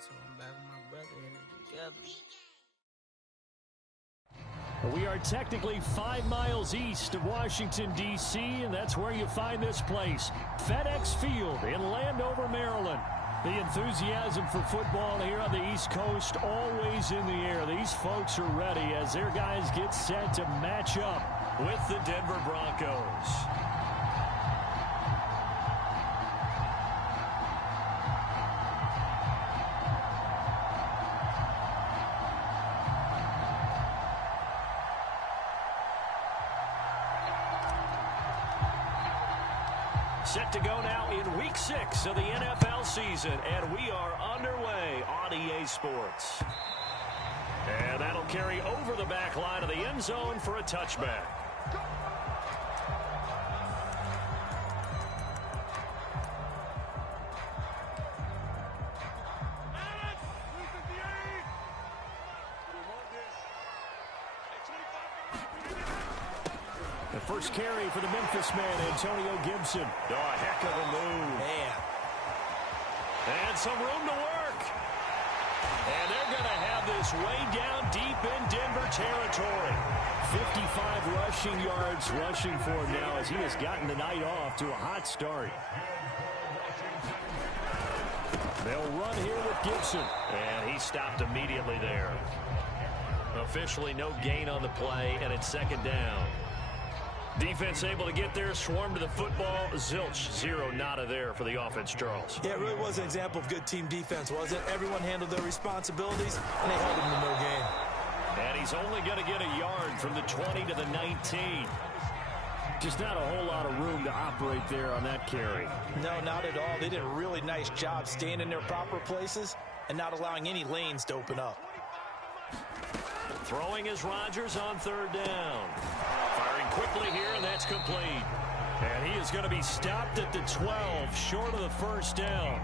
So I'm back with my brother and together. We are technically 5 miles east of Washington, D.C., and that's where you find this place, FedEx Field in Landover, Maryland. The enthusiasm for football here on the East Coast always in the air. These folks are ready as their guys get set to match up with the Denver Broncos. Set to go now in Week 6 of the NFL season, and we are underway on EA Sports. And that'll carry over the back line of the end zone for a touchback. The first carry for the Memphis man, Antonio Gibson. Oh, a heck of a move. Man. And some room to work. And they're going to have this way down deep in Denver territory. 55 rushing yards rushing for him now as he has gotten the night off to a hot start. They'll run here with Gibson. And he stopped immediately there. Officially no gain on the play, and it's second down. Defense able to get there, swarm to the football. Zilch, zero, nada there for the offense, Charles. Yeah, it really was an example of good team defense, wasn't it? Everyone handled their responsibilities, and they held him to no gain. And he's only going to get a yard from the 20 to the 19. Just not a whole lot of room to operate there on that carry. No, not at all. They did a really nice job staying in their proper places and not allowing any lanes to open up. Throwing is Rodgers on third down. Firing quickly here, and that's complete. And he is going to be stopped at the 12, short of the first down.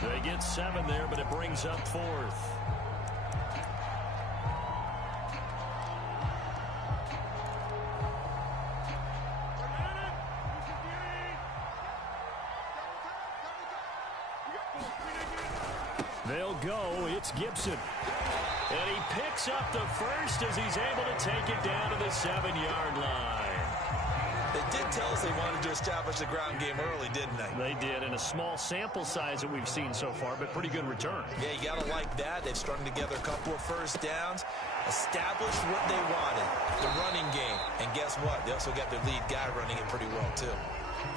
They get 7 there, but it brings up 4th. They'll go. It's Gibson. And he picks up the first as he's able to take it down to the 7-yard line. They did tell us they wanted to establish the ground game early, didn't they? They did, in a small sample size that we've seen so far, but pretty good return. Yeah, you got to like that. They've strung together a couple of first downs, established what they wanted, the running game. And guess what? They also got their lead guy running it pretty well, too.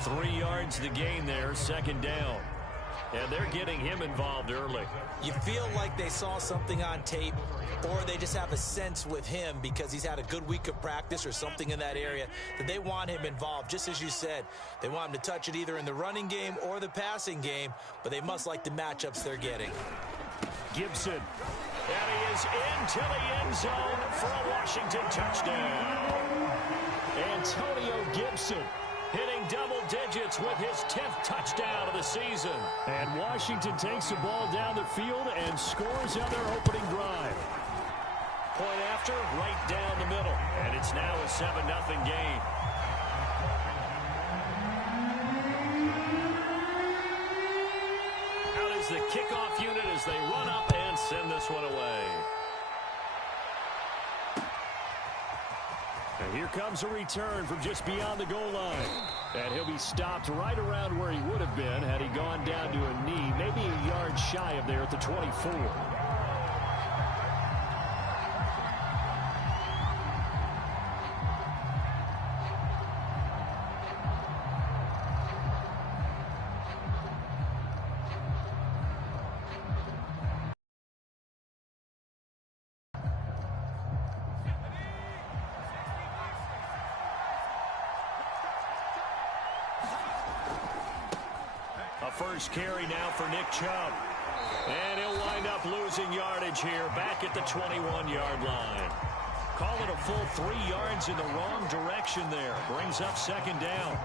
3 yards to gain there, second down. And they're getting him involved early. You feel like they saw something on tape, or they just have a sense with him because he's had a good week of practice or something in that area that they want him involved. Just as you said, they want him to touch it either in the running game or the passing game, but they must like the matchups they're getting. Gibson. And he is into the end zone for a Washington touchdown. Antonio Gibson hitting double digits with his 10th touchdown of the season. And Washington takes the ball down the field and scores on their opening drive. Point after, right down the middle. And it's now a 7-0 game. Out is the kickoff unit as they run up and send this one away. And here comes a return from just beyond the goal line. And he'll be stopped right around where he would have been had he gone down to a knee, maybe a yard shy of there at the 24. First carry now for Nick Chubb. And he'll wind up losing yardage here back at the 21-yard line. Call it a full 3 yards in the wrong direction there. Brings up second down.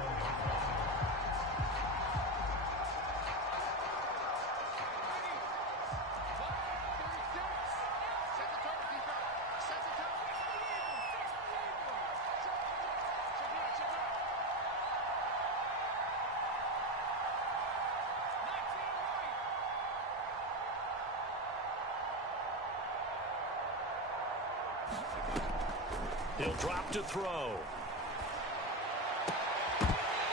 He'll drop to throw.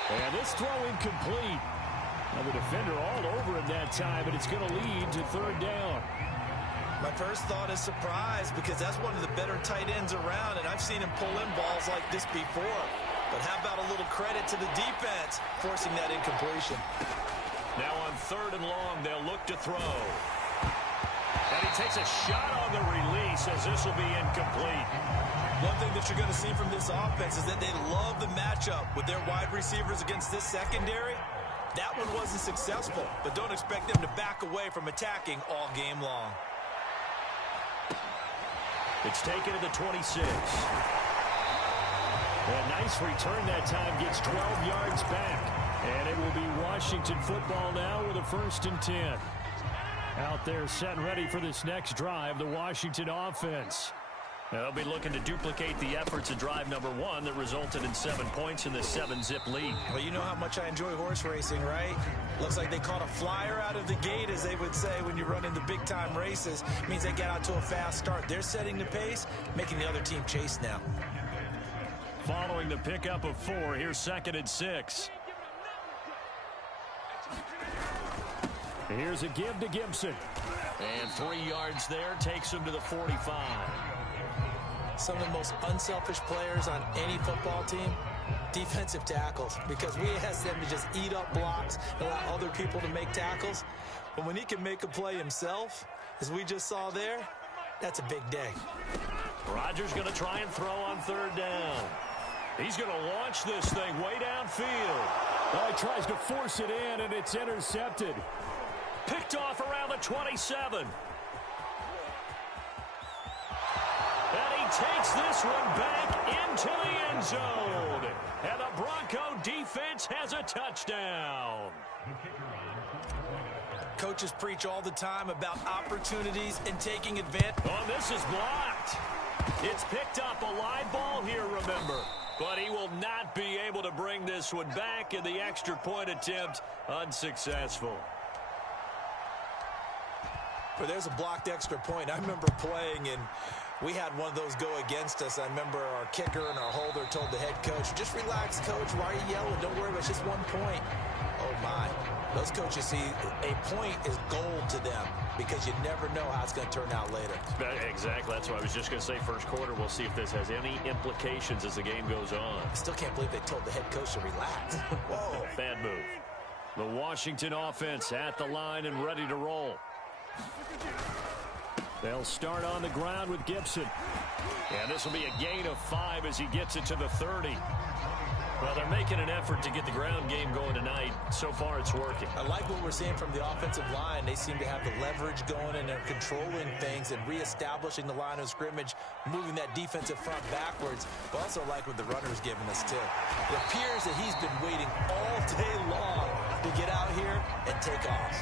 And this throw incomplete. Now the defender all over him that time, and it's going to lead to third down. My first thought is surprise, because that's one of the better tight ends around, and I've seen him pull in balls like this before. But how about a little credit to the defense forcing that incompletion? Now on third and long, they'll look to throw. And he takes a shot on the release as this will be incomplete. One thing that you're going to see from this offense is that they love the matchup with their wide receivers against this secondary. That one wasn't successful, but don't expect them to back away from attacking all game long. It's taken to the 26. A nice return that time, gets 12 yards back. And it will be Washington football now with a 1st and 10. Out there set and ready for this next drive, the Washington offense. They'll be looking to duplicate the efforts of drive number 1 that resulted in 7 points in the 7-zip lead. Well, you know how much I enjoy horse racing, right? Looks like they caught a flyer out of the gate, as they would say when you run into big-time races. It means they get out to a fast start. They're setting the pace, making the other team chase now. Following the pickup of 4, here's 2nd and 6. Here's a give to Gibson. And 3 yards there takes him to the 45. Some of the most unselfish players on any football team, defensive tackles, because we ask them to just eat up blocks and allow other people to make tackles. But when he can make a play himself, as we just saw there, that's a big day. Rodgers going to try and throw on 3rd down. He's going to launch this thing way downfield. Oh, he tries to force it in, and it's intercepted. Picked off around the 27. And he takes this one back into the end zone. And the Bronco defense has a touchdown. Coaches preach all the time about opportunities and taking advantage. Oh, this is blocked. It's picked up, a live ball here, remember. But he will not be able to bring this one back, and the extra point attempt unsuccessful. But there's a blocked extra point. I remember playing, and we had one of those go against us. I remember our kicker and our holder told the head coach, just relax, coach. Why are you yelling? Don't worry about it. It's just 1 point. Oh, my. Those coaches see a point is gold to them because you never know how it's going to turn out later. Exactly. That's what I was just going to say. First quarter, we'll see if this has any implications as the game goes on. I still can't believe they told the head coach to relax. Whoa. Bad move. The Washington offense at the line and ready to roll. They'll start on the ground with Gibson. And this will be a gain of 5 as he gets it to the 30. Well, they're making an effort to get the ground game going tonight. So far, it's working. I like what we're seeing from the offensive line. They seem to have the leverage going, and they're controlling things and reestablishing the line of scrimmage, moving that defensive front backwards. But also like what the runner's giving us, too. It appears that he's been waiting all day long to get out here and take off.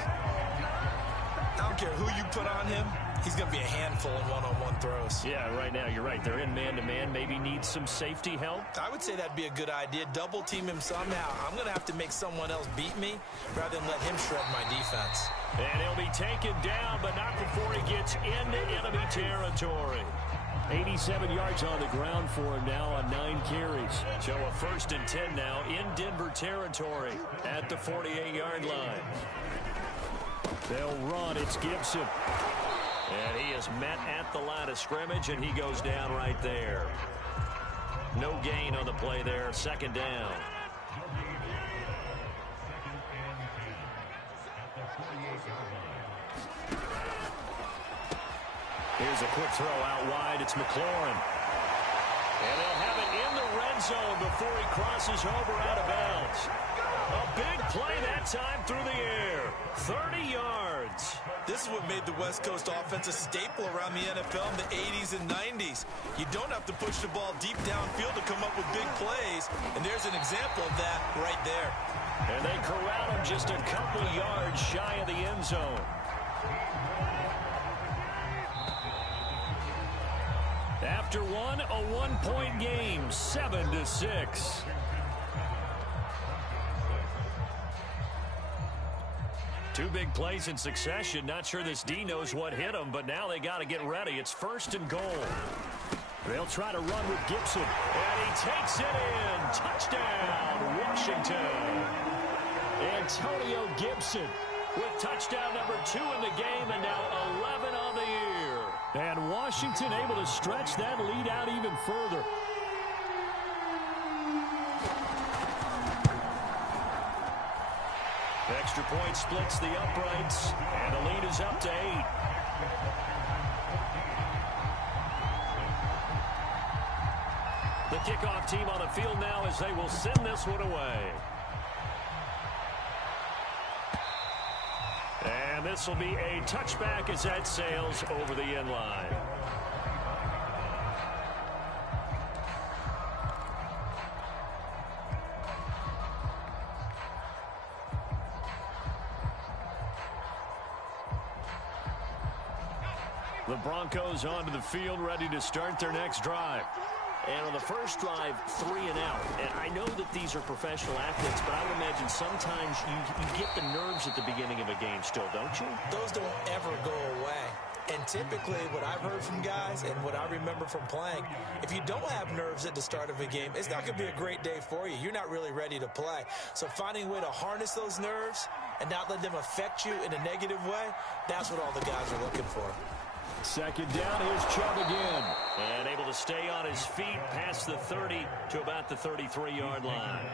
I don't care who you put on him. He's going to be a handful in one-on-one throws. Yeah, right now, you're right. They're in man-to-man. Maybe needs some safety help. I would say that'd be a good idea. Double team him somehow. I'm going to have to make someone else beat me rather than let him shred my defense. And he'll be taken down, but not before he gets into enemy territory. 87 yards on the ground for him now on 9 carries. So a 1st and 10 now in Denver territory at the 48-yard line. They'll run. It's Gibson. And he is met at the line of scrimmage, and he goes down right there. No gain on the play there. 2nd down. Here's a quick throw out wide. It's McLaurin. And they'll have it in the red zone before he crosses over out of bounds. A big play that time through the air. 30 yards. This is what made the West Coast offense a staple around the NFL in the 80s and 90s. You don't have to push the ball deep downfield to come up with big plays, and there's an example of that right there. And they corral him just a couple yards shy of the end zone. After one, a 1-point game, 7-6. Two big plays in succession. Not sure this D knows what hit him, but now they got to get ready. It's 1st and goal. They'll try to run with Gibson. And he takes it in. Touchdown, Washington. Antonio Gibson with touchdown number 2 in the game and now 11 on the year. And Washington able to stretch that lead out even further. Extra point splits the uprights, and the lead is up to 8. The kickoff team on the field now as they will send this one away. And this will be a touchback as that sails over the end line. The Broncos onto the field, ready to start their next drive. And on the first drive, 3 and out. And I know that these are professional athletes, but I would imagine sometimes you get the nerves at the beginning of a game still, don't you? Those don't ever go away. And typically what I've heard from guys and what I remember from playing, if you don't have nerves at the start of a game, it's not going to be a great day for you. You're not really ready to play. So finding a way to harness those nerves and not let them affect you in a negative way, that's what all the guys are looking for. Second down, here's Chubb again. And able to stay on his feet past the 30 to about the 33-yard line.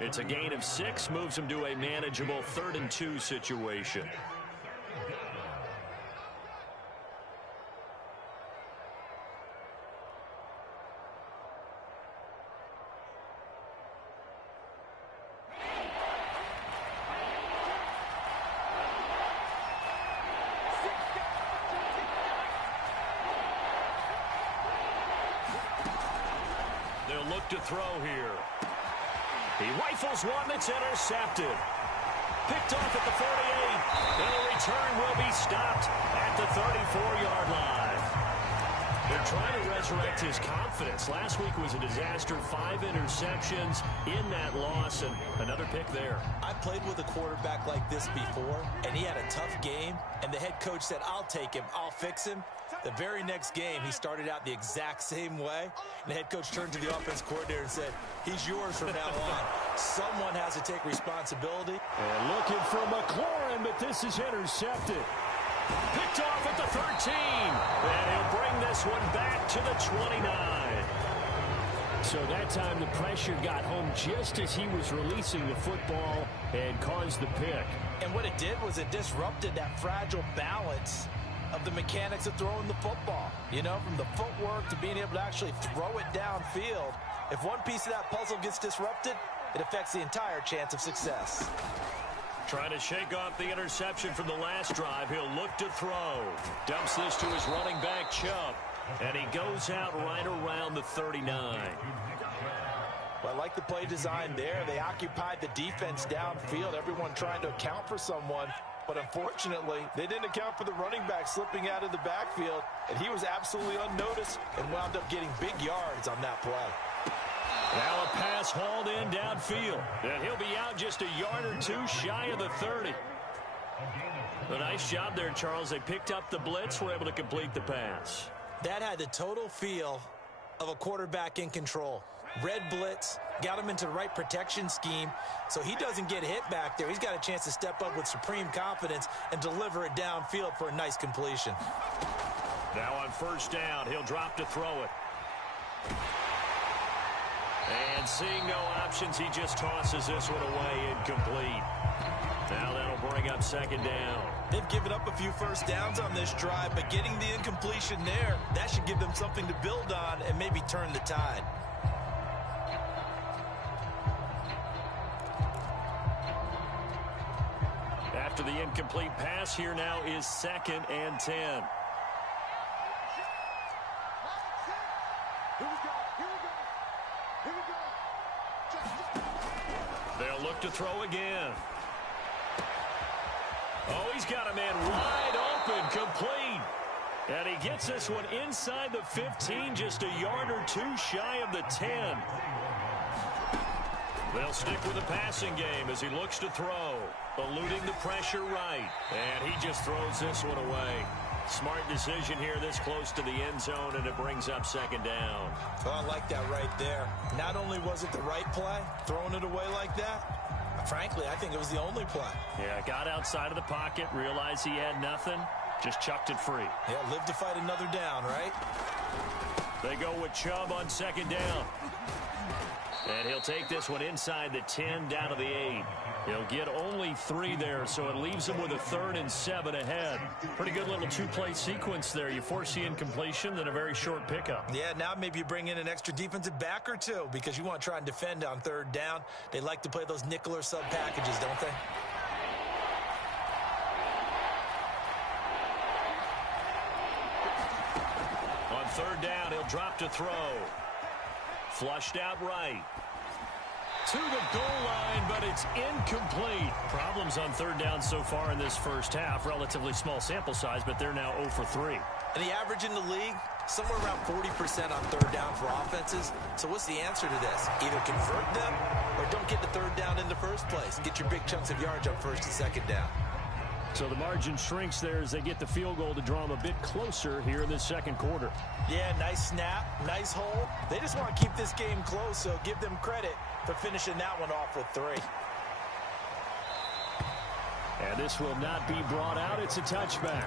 It's a gain of 6, moves him to a manageable 3rd and 2 situation. Look to throw here. He rifles one that's intercepted. Picked off at the 48. And the return will be stopped at the 34-yard line. They're trying to resurrect his confidence. Last week was a disaster. 5 interceptions in that loss and another pick there. I played with a quarterback like this before, and he had a tough game, and the head coach said, I'll take him, I'll fix him. The very next game, he started out the exact same way. And the head coach turned to the offense coordinator and said, he's yours from now on. Someone has to take responsibility. And looking for McLaurin, but this is intercepted. Picked off at the 13. And he'll bring this one back to the 29. So that time the pressure got home just as he was releasing the football and caused the pick. And what it did was it disrupted that fragile balance of the mechanics of throwing the football. You know, from the footwork to being able to actually throw it downfield. If one piece of that puzzle gets disrupted, it affects the entire chance of success. Trying to shake off the interception from the last drive. He'll look to throw. Dumps this to his running back, Chubb. And he goes out right around the 39. Well, I like the play design there. They occupied the defense downfield, everyone trying to account for someone. But unfortunately, they didn't account for the running back slipping out of the backfield, and he was absolutely unnoticed and wound up getting big yards on that play. Now a pass hauled in downfield, and he'll be out just a yard or 2 shy of the 30. A nice job there, Charles. They picked up the blitz, were able to complete the pass. That had the total feel of a quarterback in control. Red blitz, got him into the right protection scheme, so he doesn't get hit back there. He's got a chance to step up with supreme confidence and deliver it downfield for a nice completion. Now on first down, he'll drop to throw it. And seeing no options, he just tosses this one away incomplete. Now that'll bring up second down. They've given up a few first downs on this drive, but getting the incompletion there, that should give them something to build on and maybe turn the tide. After the incomplete pass, here now is 2nd and 10. They'll look to throw again. Oh, he's got a man wide open, complete. And he gets this one inside the 15, just a yard or 2 shy of the 10. They'll stick with the passing game as he looks to throw. Eluding the pressure right. And he just throws this one away. Smart decision here this close to the end zone, and it brings up second down. Oh, I like that right there. Not only was it the right play, throwing it away like that, frankly, I think it was the only play. Yeah, got outside of the pocket, realized he had nothing, just chucked it free. Yeah, live to fight another down, right? They go with Chubb on second down. And he'll take this one inside the 10 down to the 8. He'll get only 3 there, so it leaves him with a 3rd and 7 ahead. Pretty good little 2-play sequence there. You force the incompletion, then a very short pickup. Yeah, now maybe you bring in an extra defensive back or two because you want to try and defend on 3rd down. They like to play those nickel or sub packages, don't they? On 3rd down, he'll drop to throw. Flushed out right. To the goal line, but it's incomplete. Problems on 3rd down so far in this first half. Relatively small sample size, but they're now 0 for 3. And the average in the league, somewhere around 40% on 3rd down for offenses. So what's the answer to this? Either convert them or don't get the 3rd down in the first place. Get your big chunks of yards on 1st and 2nd down. So the margin shrinks there as they get the field goal to draw them a bit closer here in the second quarter. Yeah, nice snap, nice hole. They just want to keep this game close, so give them credit for finishing that one off with 3. And this will not be brought out. It's a touchback.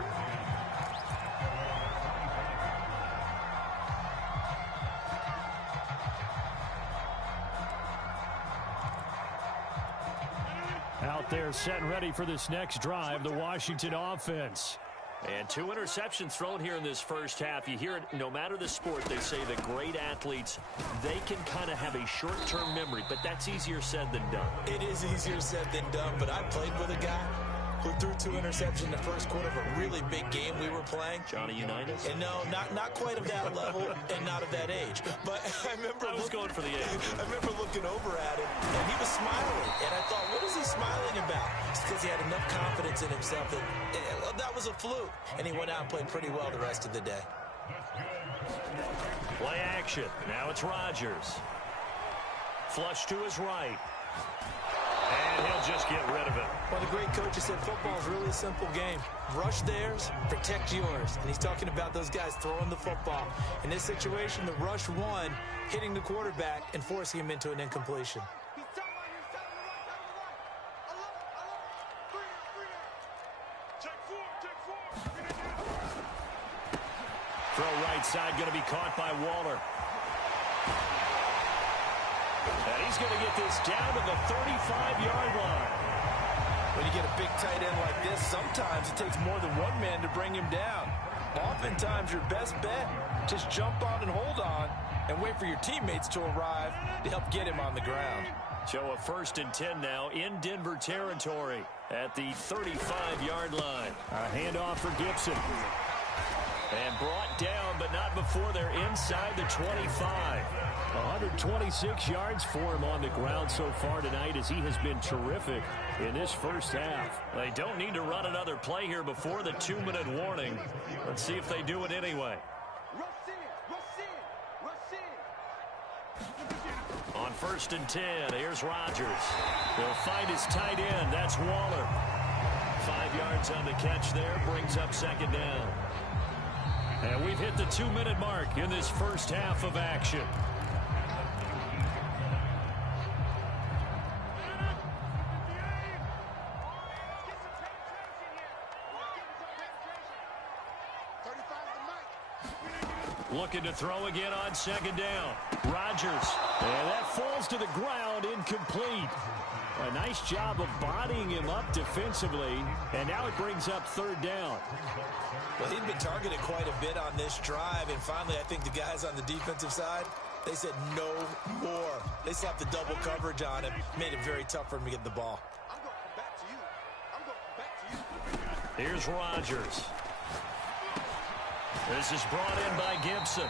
Out there set and ready for this next drive, the Washington offense. And 2 interceptions thrown here in this first half. You hear it, no matter the sport, they say that great athletes, they can kind of have a short-term memory, but that's easier said than done. It is easier said than done, but I played with a guy who threw 2 interceptions in the first quarter of a really big game we were playing. Johnny Unitas? And no, not quite of that level and not of that age. But I was going for the age. I remember looking over at him, and he was smiling. And I thought, what is he smiling about? It's because he had enough confidence in himself that was a fluke. And he went out and played pretty well the rest of the day. Play action. Now it's Rodgers. Flush to his right. And he'll just get rid of it. Well, the great coach said football is really a simple game. Rush theirs, protect yours. And he's talking about those guys throwing the football. In this situation, the rush won, hitting the quarterback and forcing him into an incompletion. Throw right side going to be caught by Waller. And he's going to get this down to the 35-yard line. When you get a big tight end like this, sometimes it takes more than one man to bring him down. Oftentimes, your best bet, just jump on and hold on and wait for your teammates to arrive to help get him on the ground. So a 1st and 10 now in Denver territory at the 35-yard line. A handoff for Gibson. And brought down, but not before they're inside the 25. 126 yards for him on the ground so far tonight as he has been terrific in this first half. They don't need to run another play here before the 2-minute warning. Let's see if they do it anyway. On 1st and 10, here's Rodgers. He'll find his tight end. That's Waller. 5 yards on the catch there, brings up second down. And we've hit the 2-minute mark in this first half of action. Looking to throw again on second down. Rodgers. And that falls to the ground, incomplete. A nice job of bodying him up defensively. And now it brings up 3rd down. Well, he'd been targeted quite a bit on this drive. And finally, I think the guys on the defensive side, they said no more. They slapped the double coverage on him. Made it very tough for him to get the ball. Here's Rodgers. This is brought in by Gibson.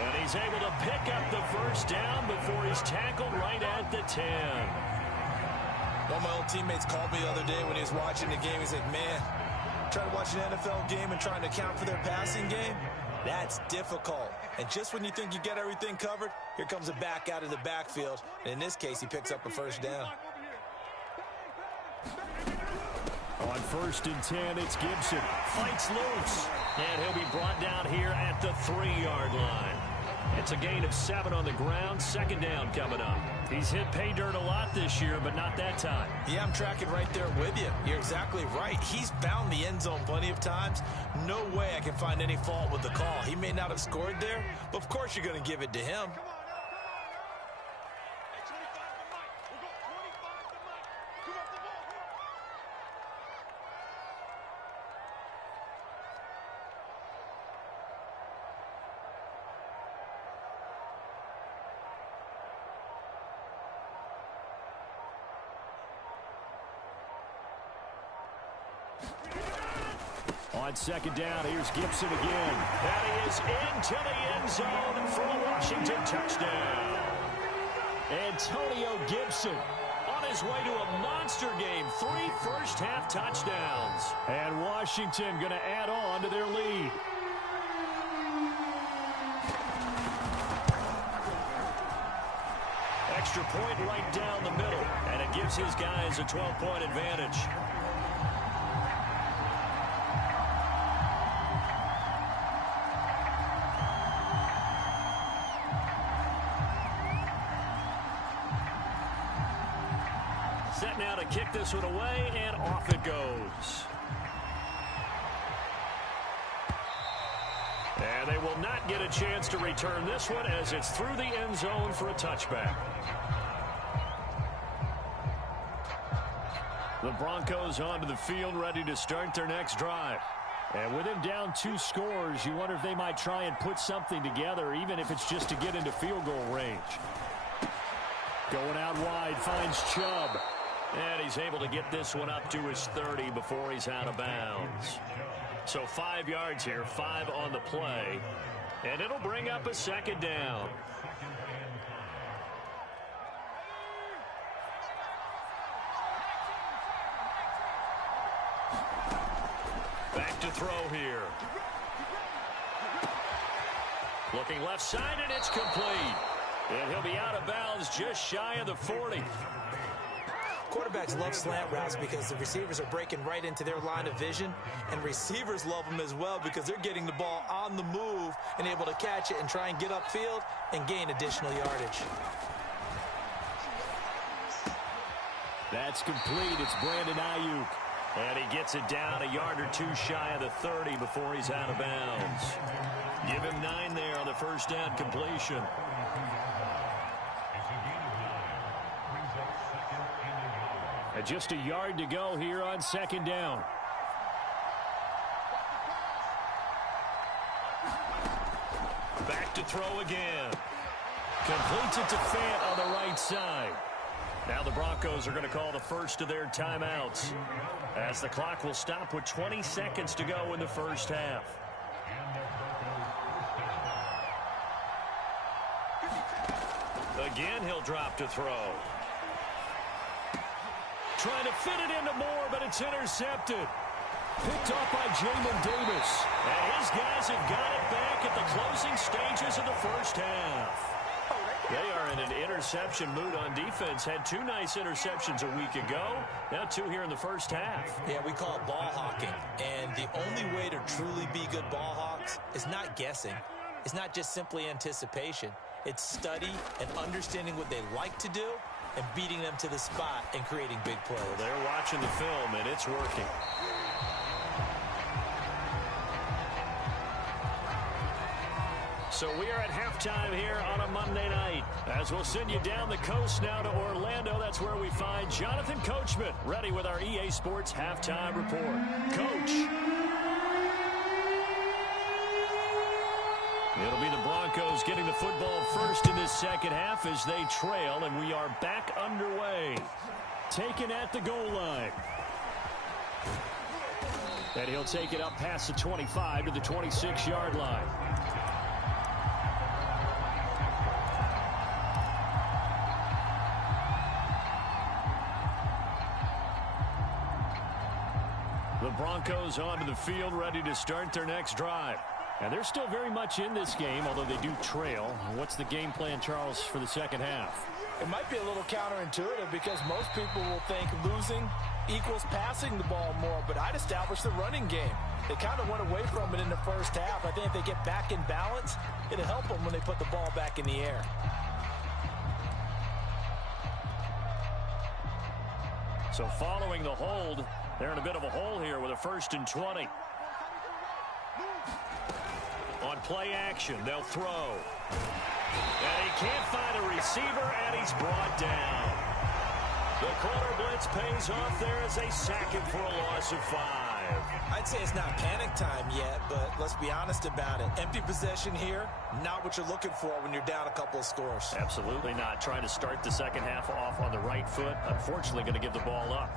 And he's able to pick up the first down before he's tackled right at the 10. One of my old teammates called me the other day when he was watching the game. He's like, man, trying to watch an NFL game and trying to account for their passing game, that's difficult. And just when you think you get everything covered, here comes a back out of the backfield. And in this case, he picks up a first down. On 1st and 10, it's Gibson. Fights loose. And he'll be brought down here at the 3-yard line. It's a gain of 7 on the ground. 2nd down coming up. He's hit pay dirt a lot this year, but not that time. Yeah, I'm tracking right there with you. You're exactly right. He's bound the end zone plenty of times. No way I can find any fault with the call. He may not have scored there, but of course you're going to give it to him. On 2nd down, here's Gibson again. And he is into the end zone for a Washington touchdown. Antonio Gibson on his way to a monster game. 3 first-half touchdowns. And Washington going to add on to their lead. Extra point right down the middle. And it gives his guys a 12-point advantage. Set now to kick this one away, and off it goes. And they will not get a chance to return this one as it's through the end zone for a touchback. The Broncos onto the field ready to start their next drive. And with him down 2 scores, you wonder if they might try and put something together, even if it's just to get into field goal range. Going out wide, finds Chubb. And he's able to get this one up to his 30 before he's out of bounds. So 5 yards here, 5 on the play. And it'll bring up a 2nd down. Back to throw here. Looking left side, and it's complete. And he'll be out of bounds just shy of the 40. Quarterbacks love slant routes because the receivers are breaking right into their line of vision, and receivers love them as well because they're getting the ball on the move and able to catch it and try and get upfield and gain additional yardage. That's complete. It's Brandon Ayuk. And he gets it down a yard or 2 shy of the 30 before he's out of bounds. Give him 9 there on the first down completion. And just a yard to go here on 2nd down. Back to throw again. Completes it to Fant on the right side. Now the Broncos are going to call the first of their timeouts, as the clock will stop with 20 seconds to go in the first half. Again, he'll drop to throw. Trying to fit it into Moore, but it's intercepted. Picked off by Jamin Davis. And his guys have got it back at the closing stages of the first half. They are in an interception mood on defense. Had 2 nice interceptions a week ago. Now 2 here in the first half. Yeah, we call it ball hawking. And the only way to truly be good ball hawks is not guessing. It's not just simply anticipation. It's study and understanding what they like to do and beating them to the spot and creating big plays. Well, they're watching the film, and it's working. So we are at halftime here on a Monday night. As we'll send you down the coast now to Orlando, that's where we find Jonathan Coachman, ready with our EA Sports Halftime Report. Coach. It'll be the Broncos getting the football first in this second half as they trail, and we are back underway. Taken at the goal line. And he'll take it up past the 25 to the 26-yard line. The Broncos onto the field, ready to start their next drive. And they're still very much in this game, although they do trail. What's the game plan, Charles, for the second half? It might be a little counterintuitive because most people will think losing equals passing the ball more, but I'd establish the running game. They kind of went away from it in the first half. I think if they get back in balance, it'll help them when they put the ball back in the air. So following the hold, they're in a bit of a hole here with a 1st and 20. On play action, they'll throw. And he can't find a receiver, and he's brought down. The corner blitz pays off there as they sack him for a loss of 5. I'd say it's not panic time yet, but let's be honest about it. Empty possession here, not what you're looking for when you're down a couple of scores. Absolutely not. Trying to start the second half off on the right foot. Unfortunately, going to give the ball up.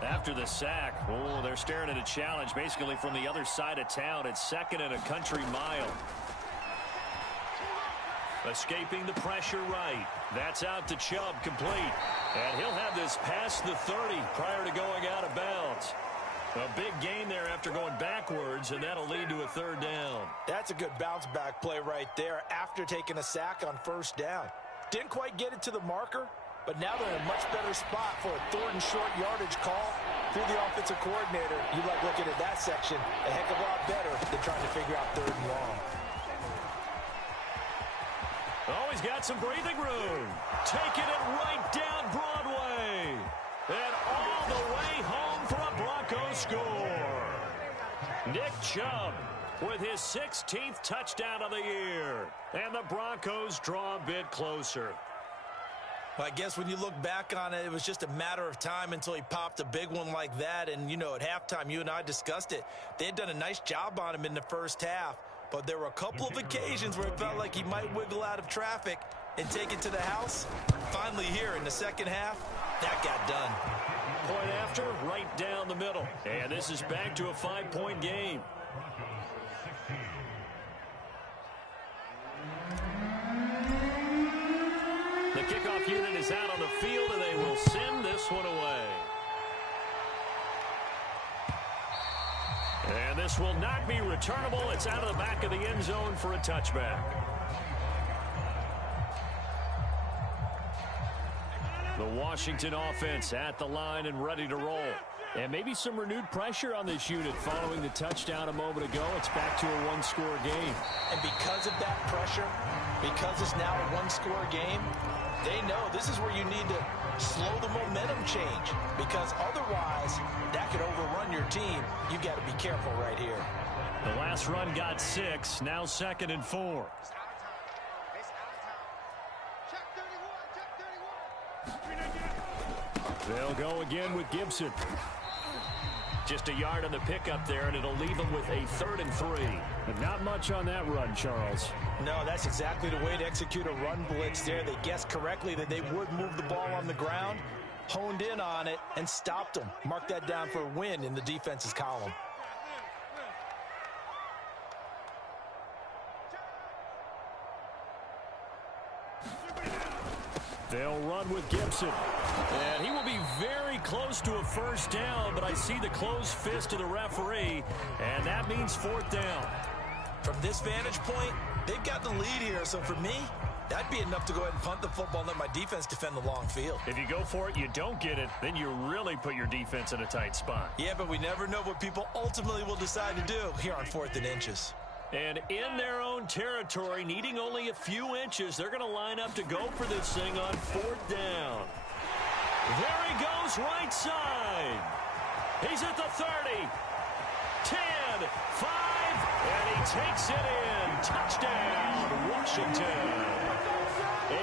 After the sack, oh, they're staring at a challenge basically from the other side of town. It's 2nd and a country mile. Escaping the pressure right. That's out to Chubb, complete. And he'll have this past the 30 prior to going out of bounds. A big gain there after going backwards, and that'll lead to a 3rd down. That's a good bounce-back play right there after taking a sack on 1st down. Didn't quite get it to the marker, but now they're in a much better spot for a 3rd and short yardage call. Through the offensive coordinator, you like looking at that section a heck of a lot better than trying to figure out 3rd and long. Oh, he's got some breathing room. Taking it right down Broadway. And all the way home for a Broncos score. Nick Chubb with his 16th touchdown of the year. And the Broncos draw a bit closer. Well, I guess when you look back on it, it was just a matter of time until he popped a big one like that. And, you know, at halftime, you and I discussed it. They had done a nice job on him in the first half. But there were a couple of occasions where it felt like he might wiggle out of traffic and take it to the house. Finally here in the second half, that got done. Point after, right down the middle. And this is back to a 5-point game. The kickoff unit is out on the field, and they will send this one away. And this will not be returnable. It's out of the back of the end zone for a touchback. The Washington offense at the line and ready to roll. And maybe some renewed pressure on this unit following the touchdown a moment ago. It's back to a 1-score game. And because of that pressure, because it's now a 1-score game, they know this is where you need to slow the momentum change, because otherwise that could overrun your team. You've got to be careful right here. The last run got 6, now 2nd and 4. They'll go again with Gibson. Just a yard on the pickup there, and it'll leave them with a 3rd and 3. But not much on that run, Charles. No, that's exactly the way to execute a run blitz there. They guessed correctly that they would move the ball on the ground, honed in on it, and stopped them. Mark that down for a win in the defense's column. They'll run with Gibson. And he will be very close to a 1st down, but I see the closed fist of the referee, and that means 4th down. From this vantage point, they've got the lead here, so for me, that'd be enough to go ahead and punt the football and let my defense defend the long field. If you go for it, you don't get it, then you really put your defense in a tight spot. Yeah, but we never know what people ultimately will decide to do here on 4th and inches. And in their own territory, needing only a few inches, they're going to line up to go for this thing on 4th down. There he goes, right side. He's at the 30, 10, 5, and he takes it in. Touchdown, Washington.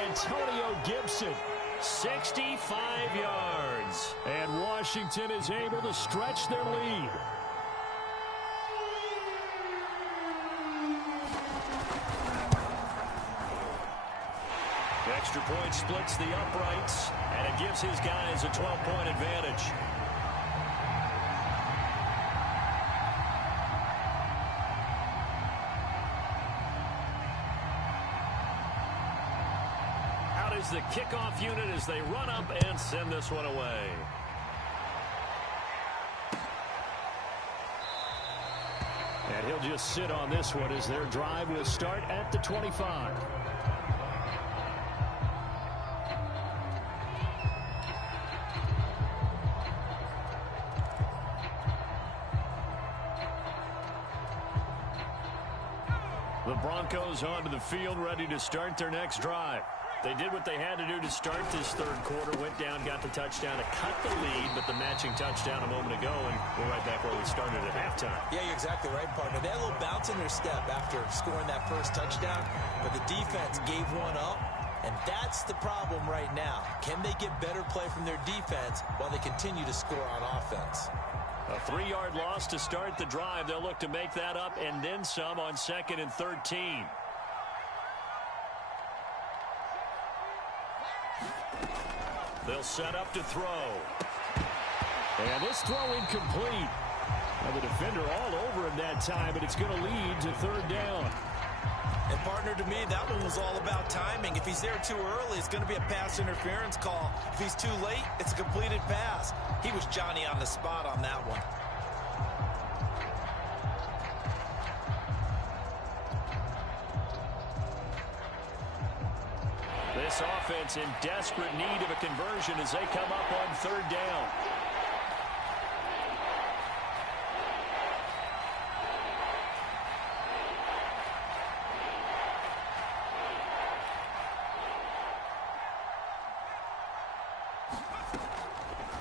Antonio Gibson, 65 yards. And Washington is able to stretch their lead. Extra point splits the uprights, and it gives his guys a 12-point advantage. Out is the kickoff unit as they run up and send this one away. And he'll just sit on this one as their drive will start at the 25. The Broncos onto the field, ready to start their next drive. They did what they had to do to start this third quarter, went down, got the touchdown to cut the lead, but the matching touchdown a moment ago, and we're right back where we started at halftime. Yeah, you're exactly right, partner. They had a little bounce in their step after scoring that first touchdown, but the defense gave one up, and that's the problem right now. Can they get better play from their defense while they continue to score on offense? A 3-yard loss to start the drive. They'll look to make that up and then some on 2nd and 13. They'll set up to throw. And this throw incomplete. Now the defender all over him that time, but it's going to lead to 3rd down. And, partner, to me, that one was all about timing. If he's there too early, it's going to be a pass interference call. If he's too late, it's a completed pass. He was Johnny on the spot on that one. This offense in desperate need of a conversion as they come up on 3rd down.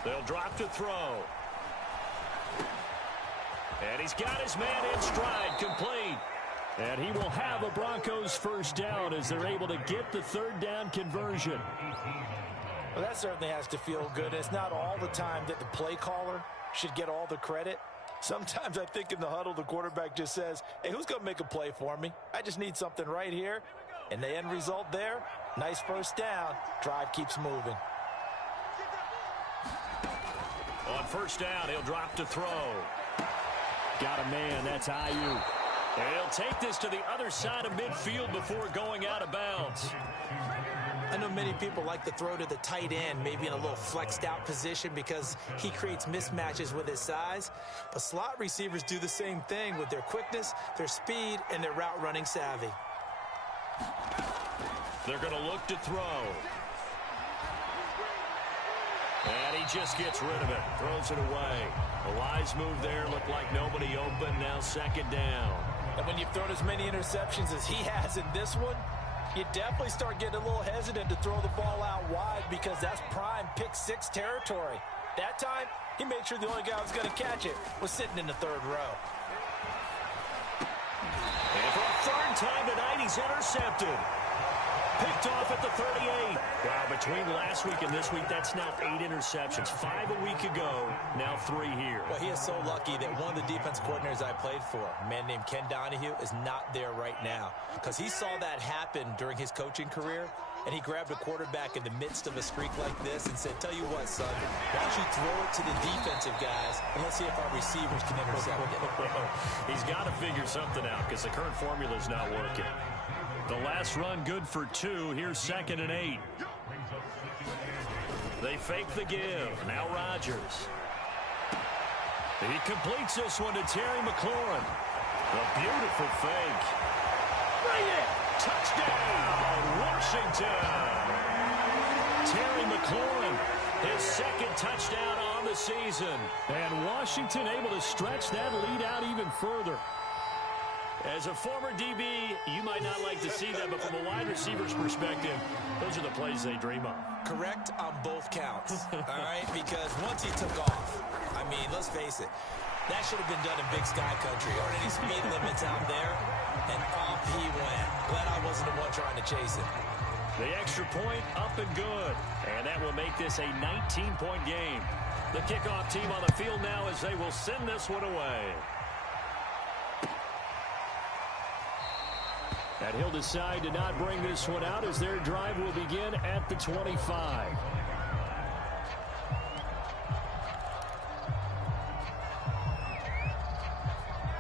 They'll drop to throw. And he's got his man in stride, complete. And he will have a Broncos first down as they're able to get the 3rd down conversion. Well, that certainly has to feel good. It's not all the time that the play caller should get all the credit. Sometimes I think in the huddle, the quarterback just says, hey, who's going to make a play for me? I just need something right here. And the end result there, nice first down. Drive keeps moving. On 1st down, he'll drop to throw. Got a man, that's Ayuk. And he'll take this to the other side of midfield before going out of bounds. I know many people like to throw to the tight end, maybe in a little flexed out position because he creates mismatches with his size. But slot receivers do the same thing with their quickness, their speed, and their route running savvy. They're going to look to throw. And he just gets rid of it, throws it away. A wise move there, looked like nobody open, now 2nd down. And when you've thrown as many interceptions as he has in this one, you definitely start getting a little hesitant to throw the ball out wide because that's prime pick 6 territory. That time, he made sure the only guy who was going to catch it was sitting in the 3rd row. And for a 3rd time tonight, he's intercepted. Picked off at the 38. Wow, between last week and this week, that's now 8 interceptions. 5 a week ago, now 3 here. Well, he is so lucky that one of the defense coordinators I played for, a man named Ken Donahue, is not there right now. Because he saw that happen during his coaching career, and he grabbed a quarterback in the midst of a streak like this and said, tell you what, son, why don't you throw it to the defensive guys, and let's see if our receivers can intercept it. He's got to figure something out because the current formula is not working. The last run good for 2. Here's 2nd and 8. They fake the give. Now Rodgers. He completes this one to Terry McLaurin. A beautiful fake. Bring it! Touchdown, Washington! Terry McLaurin, his 2nd touchdown on the season. And Washington able to stretch that lead out even further. As a former DB, you might not like to see that, but from a wide receiver's perspective, those are the plays they dream of. Correct on both counts, all right? Because once he took off, I mean, let's face it, that should have been done in Big Sky Country. Aren't any speed limits out there? And off he went. Glad I wasn't the one trying to chase him. The extra point up and good. And that will make this a 19-point game. The kickoff team on the field now as they will send this one away. And he'll decide to not bring this one out as their drive will begin at the 25.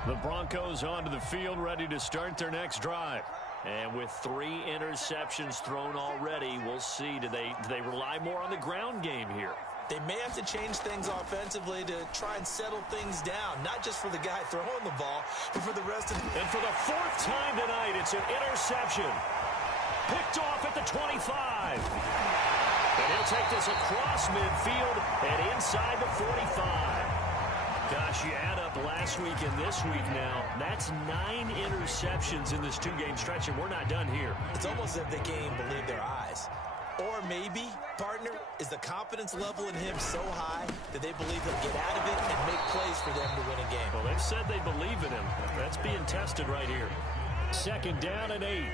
The Broncos onto the field ready to start their next drive. And with 3 interceptions thrown already, we'll see. Do they rely more on the ground game here? They may have to change things offensively to try and settle things down, not just for the guy throwing the ball, but for the rest of the... And for the 4th time tonight, it's an interception. Picked off at the 25. And he'll take this across midfield and inside the 45. Gosh, you add up last week and this week now. That's 9 interceptions in this two-game stretch, and we're not done here. It's almost as if they can't even believe their eyes. Or maybe, partner, is the confidence level in him so high that they believe he'll get out of it and make plays for them to win a game. Well, they've said they believe in him. That's being tested right here. 2nd down and 8.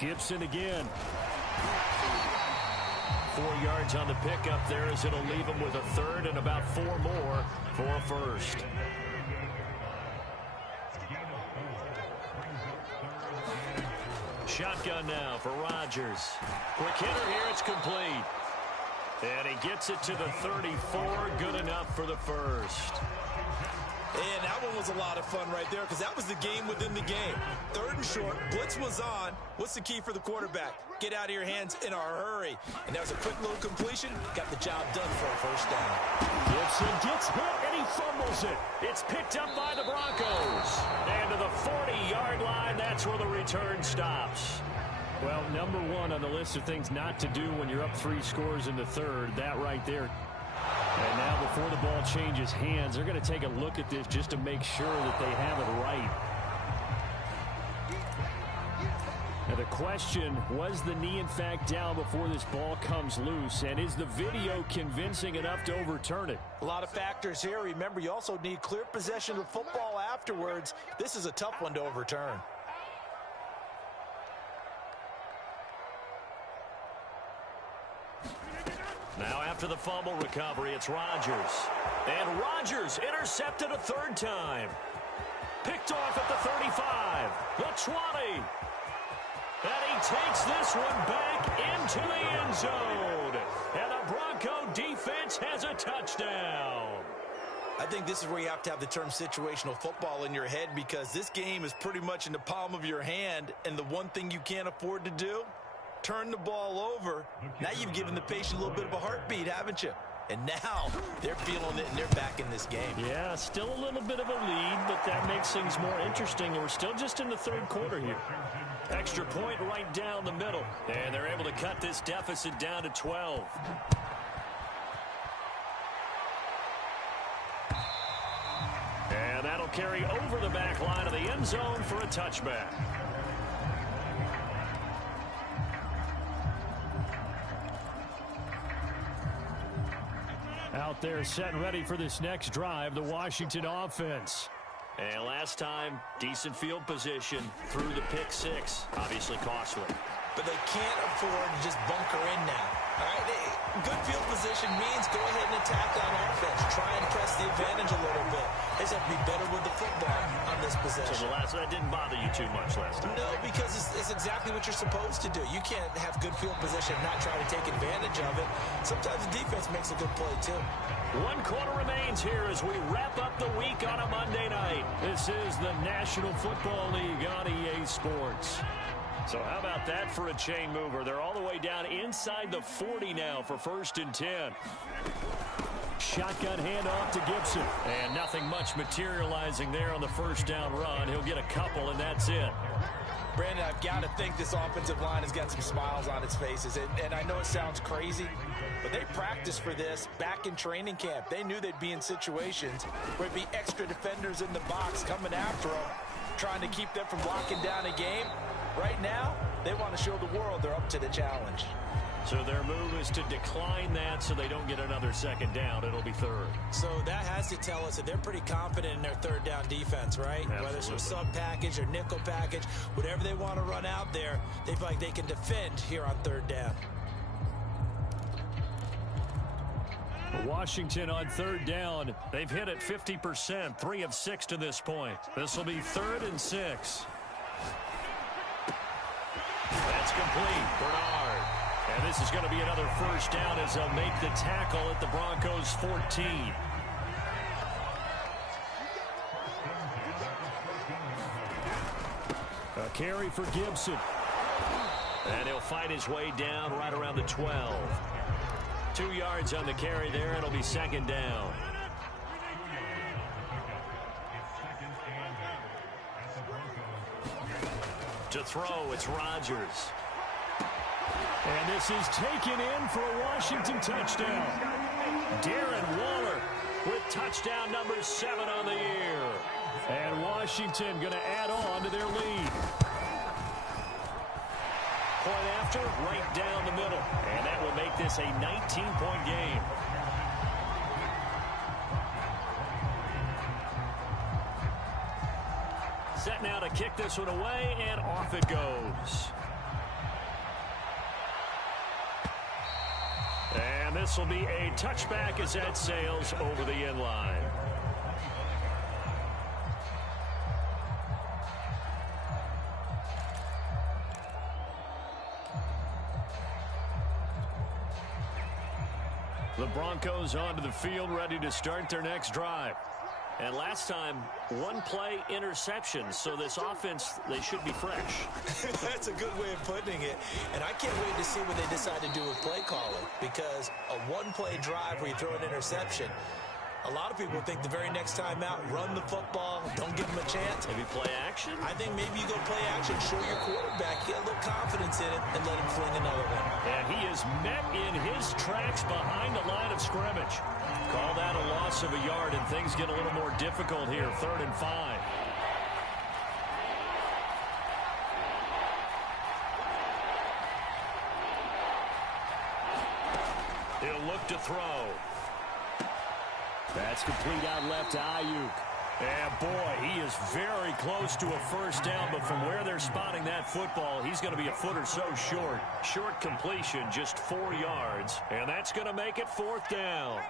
Gibson again. 4 yards on the pickup there as it'll leave him with a third and about 4 more for a first. Shotgun now for Rodgers. Quick hitter here, it's complete. And he gets it to the 34, good enough for the first. And that one was a lot of fun right there because that was the game within the game. 3rd and short, blitz was on. What's the key for the quarterback? Get out of your hands in a hurry. And that was a quick little completion. Got the job done for a first down. Gibson gets hit and he fumbles it. It's picked up by the Broncos. And to the 40-yard line, that's where the return stops. Well, number 1 on the list of things not to do when you're up 3 scores in the third, that right there. And now before the ball changes hands, they're going to take a look at this just to make sure that they have it right. Now the question, was the knee in fact down before this ball comes loose? And is the video convincing enough to overturn it? A lot of factors here. Remember, you also need clear possession of the football afterwards. This is a tough one to overturn. Now after the fumble recovery, it's Rodgers. And Rodgers intercepted a 3rd time. Picked off at the 35, the 20. And he takes this one back into the end zone. And the Bronco defense has a touchdown. I think this is where you have to have the term situational football in your head because this game is pretty much in the palm of your hand. And the one thing you can't afford to do, turn the ball over. Now you've given the patient a little bit of a heartbeat, haven't you? And now they're feeling it and they're back in this game. Yeah, still a little bit of a lead, but that makes things more interesting. And we're still just in the 3rd quarter here. Extra point right down the middle. And they're able to cut this deficit down to 12. And that'll carry over the back line of the end zone for a touchback. Out there set and ready for this next drive, the Washington offense. And last time, decent field position through the pick 6. Obviously costly. But they can't afford to just bunker in now. All right, good field position means go ahead and attack on offense. Try and press the advantage a little bit. They just have to be better with the football on this possession. So that didn't bother you too much last time? No, because it's exactly what you're supposed to do. You can't have good field position and not try to take advantage of it. Sometimes the defense makes a good play, too. 1 quarter remains here as we wrap up the week on a Monday night. This is the National Football League on EA Sports. So how about that for a chain mover? They're all the way down inside the 40 now for 1st and 10. Shotgun handoff to Gibson. And nothing much materializing there on the 1st down run. He'll get a couple, and that's it. Brandon, I've got to think this offensive line has got some smiles on its faces. And I know it sounds crazy, but they practiced for this back in training camp. They knew they'd be in situations where there'd be extra defenders in the box coming after them, trying to keep them from locking down a game. Right now, they want to show the world they're up to the challenge. So their move is to decline that so they don't get another 2nd down. It'll be 3rd. So that has to tell us that they're pretty confident in their 3rd down defense, right? Absolutely. Whether it's a sub package or nickel package, whatever they want to run out there, they feel like they can defend here on 3rd down. Washington on 3rd down. They've hit it 50%, 3 of 6 to this point. This will be 3rd and 6. That's complete. Bernard. And this is going to be another 1st down as they'll make the tackle at the Broncos 14. A carry for Gibson. And he'll fight his way down right around the 12. 2 yards on the carry there, and it'll be 2nd down. To throw, it's Rodgers. And this is taken in for a Washington touchdown. Darren Waller with touchdown number 7 on the year. And Washington going to add on to their lead. Point after, right down the middle. And that will make this a 19-point game. Set now to kick this one away, and off it goes. And this will be a touchback as that sails over the end line. The Broncos onto the field, ready to start their next drive. And last time, one play interception, so this offense, they should be fresh. That's a good way of putting it. And I can't wait to see what they decide to do with play calling, because a one-play drive where you throw an interception, a lot of people think the very next time out, run the football, don't give them a chance. Maybe play action? I think maybe you go play action, show your quarterback, get a little confidence in it, and let him fling another one. And he is met in his tracks behind the line of scrimmage. Call that a loss of a yard, and things get a little more difficult here. 3rd and 5. He'll look to throw. That's complete out left to Ayuk. And boy, he is very close to a first down, but from where they're spotting that football, he's going to be a foot or so short. Short completion, just 4 yards, and that's going to make it 4th down.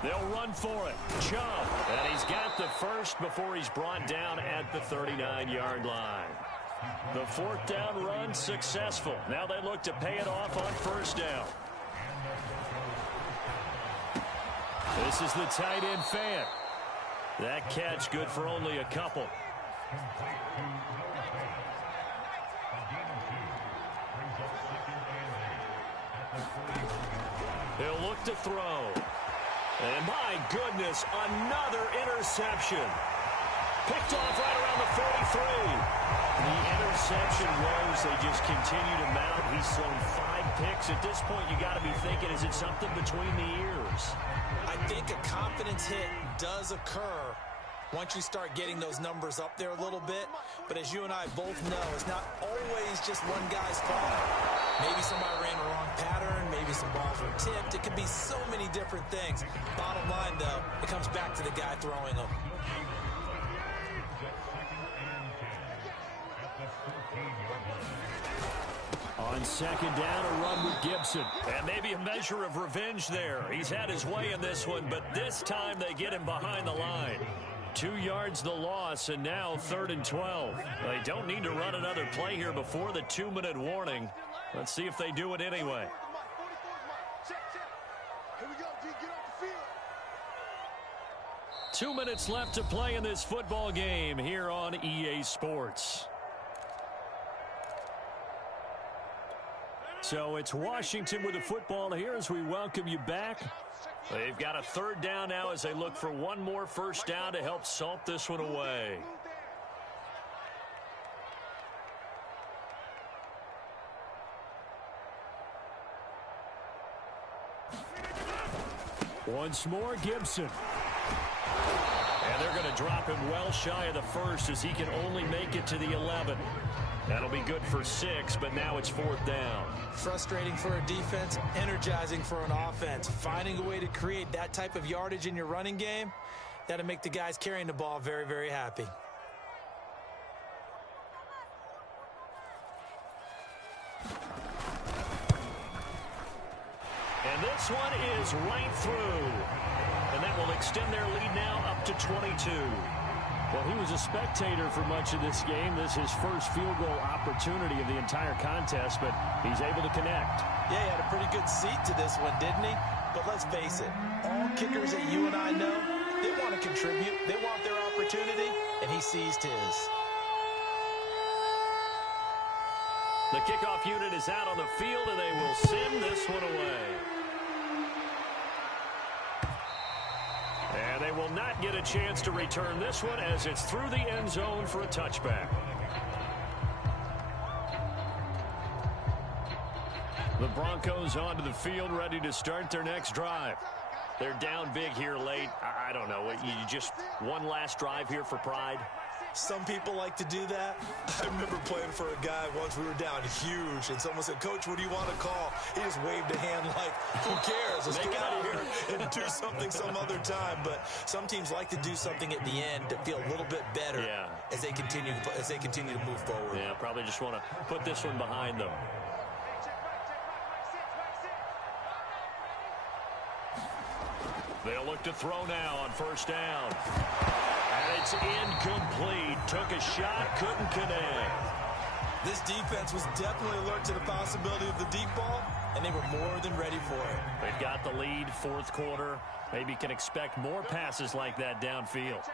They'll run for it. Chubb. And he's got the first before he's brought down at the 39-yard line. The 4th down run successful. Now they look to pay it off on 1st down. This is the tight end fan. That catch good for only a couple. He'll look to throw. And my goodness, another interception. Picked off right around the 43. The interception rolls, they just continue to mount. He's thrown 5 picks. At this point, you got to be thinking, is it something between the ears? I think a confidence hit does occur once you start getting those numbers up there a little bit. But as you and I both know, it's not always just one guy's fault. Maybe somebody ran a wrong pattern. Maybe some balls were tipped. It could be so many different things. Bottom line, though, it comes back to the guy throwing them. On 2nd down, a run with Gibson. And maybe a measure of revenge there. He's had his way in this one, but this time they get him behind the line. 2 yards the loss, and now 3rd and 12. They don't need to run another play here before the 2-minute warning. Let's see if they do it anyway. Here we go, D, get off the field. 2 minutes left to play in this football game here on EA Sports. So it's Washington with the football here as we welcome you back. They've got a 3rd down now as they look for one more first down to help salt this one away. Once more, Gibson. And they're going to drop him well shy of the first as he can only make it to the 11. That'll be good for 6, but now it's 4th down. Frustrating for a defense, energizing for an offense. Finding a way to create that type of yardage in your running game, that'll make the guys carrying the ball very, very happy. And this one is right through. And that will extend their lead now up to 22. Well, he was a spectator for much of this game. This is his first field goal opportunity of the entire contest, but he's able to connect. Yeah, he had a pretty good seat to this one, didn't he? But let's face it, all kickers that you and I know, they want to contribute. They want their opportunity, and he seized his. The kickoff unit is out on the field, and they will send this one away. they will not get a chance to return this one as it's through the end zone for a touchback. The Broncos onto the field, ready to start their next drive. They're down big here late. I don't know. You just one last drive here for pride? Some people like to do that. I remember playing for a guy once. We were down huge, and someone said, "Coach, what do you want to call?" He just waved a hand like, "Who cares? Let's get out of here and do something some other time." But some teams like to do something at the end to feel a little bit better as they continue to move forward. Yeah, probably just want to put this one behind them. They'll look to throw now on first down. And it's incomplete. Took a shot, couldn't connect. This defense was definitely alert to the possibility of the deep ball, and they were more than ready for it. They've got the lead, fourth quarter. Maybe can expect more passes like that downfield.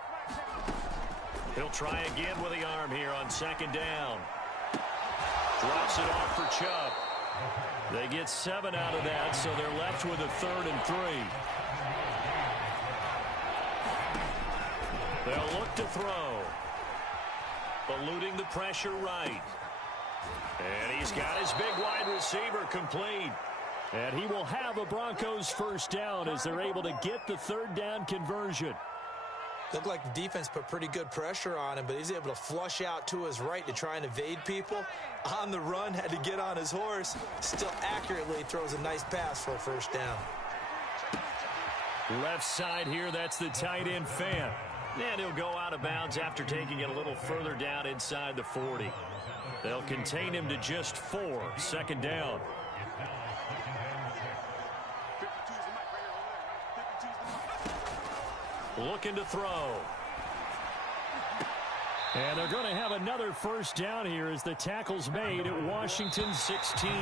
He'll try again with the arm here on second down. Drops it off for Chubb. They get 7 out of that, so they're left with a 3rd and 3. They'll look to throw. Eluding the pressure right. And he's got his big wide receiver complete. And he will have a Broncos first down as they're able to get the 3rd down conversion. Looked like the defense put pretty good pressure on him, but he's able to flush out to his right to try and evade people. On the run, had to get on his horse. Still accurately throws a nice pass for a first down. Left side here, that's the tight end Fant. And he'll go out of bounds after taking it a little further down inside the 40. They'll contain him to just 4. Second down. Looking to throw. And they're going to have another first down here as the tackle's made at Washington 16.